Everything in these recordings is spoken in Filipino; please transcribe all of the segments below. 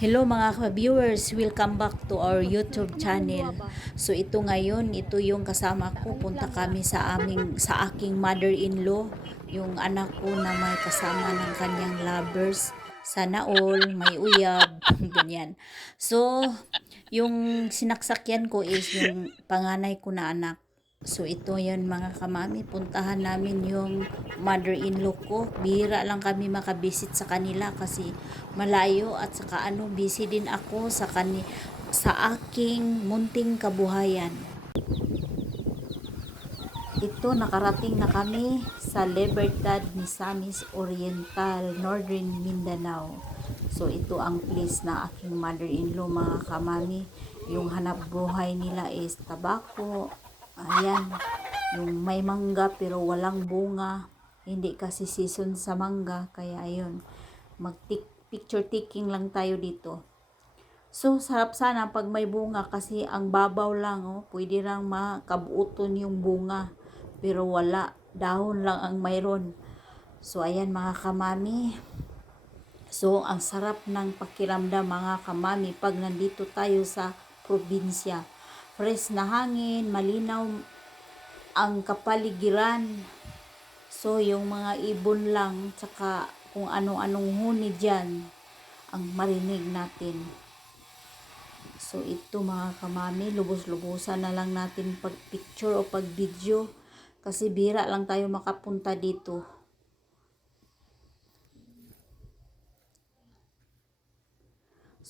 Hello mga viewers, welcome back to our YouTube channel. So ito ngayon, ito yung kasama ko, punta kami sa aking mother-in-law, yung anak ko na may kasama ng kanyang lovers. Sana all, may uyab, ganyan. So, yung sinaksakan ko is yung panganay ko na anak. So ito yan mga kamami, puntahan namin yung mother-in-law ko. Bihira lang kami makabisit sa kanila kasi malayo at saka busy din ako sa aking munting kabuhayan. Ito nakarating na kami sa Libertad Misamis Oriental, Northern Mindanao. So ito ang place na aking mother-in-law mga kamami. Yung hanap buhay nila is tabako. Ayan, yung may mangga pero walang bunga. Hindi kasi season sa mangga, kaya ayun, picture taking lang tayo dito. So sarap sana pag may bunga kasi ang babaw lang, oh, pwede lang makabuuton yung bunga. Pero wala, dahon lang ang mayroon. So ayan mga kamami. So ang sarap ng pakiramdam mga kamami pag nandito tayo sa probinsya. Fresh na hangin, malinaw ang kapaligiran. So yung mga ibon lang, tsaka kung ano-anong huni dyan ang marinig natin. So ito mga kamami, lubos-lubusan na lang natin pag picture o pag video kasi bira lang tayo makapunta dito.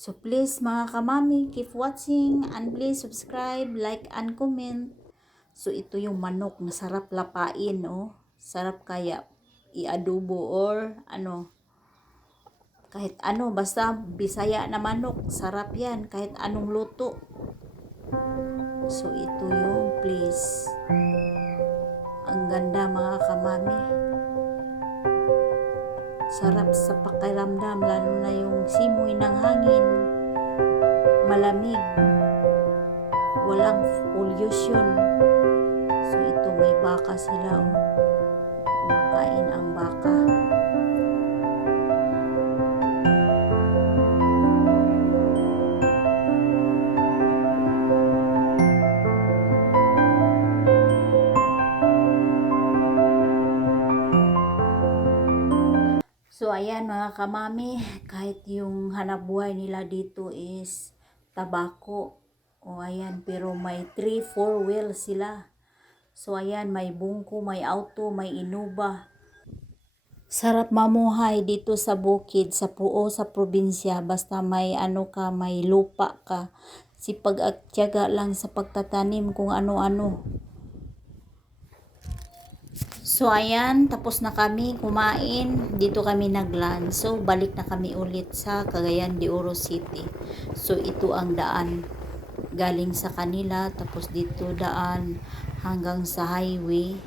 So please mga kamami, keep watching and please subscribe, like and comment. So ito yung manok na sarap lapain, oh. Sarap kaya i-adobo or kahit basta Bisaya na manok, sarap yan kahit anong luto. So ito yung place. Ang ganda mga kamami. Sarap sa pakiramdam, lalo na yung simoy ng hangin. Malamig. Walang pollution. So ito may baka sila, oh. Kumakain ang baka. So ayan mga kamami, kahit yung hanapbuhay nila dito is tabako. O ayan, pero may 3-4 wheels sila. So ayan, may bungko, may auto, may inuba. Sarap mamuhay dito sa bukid, sa puo, sa probinsya. Basta may may lupa ka. Sipag at tiyaga lang sa pagtatanim kung ano-ano. So ayan, tapos na kami kumain, dito kami nag-lunch. So balik na kami ulit sa Cagayan de Oro City. So ito ang daan galing sa kanila, tapos dito daan hanggang sa highway.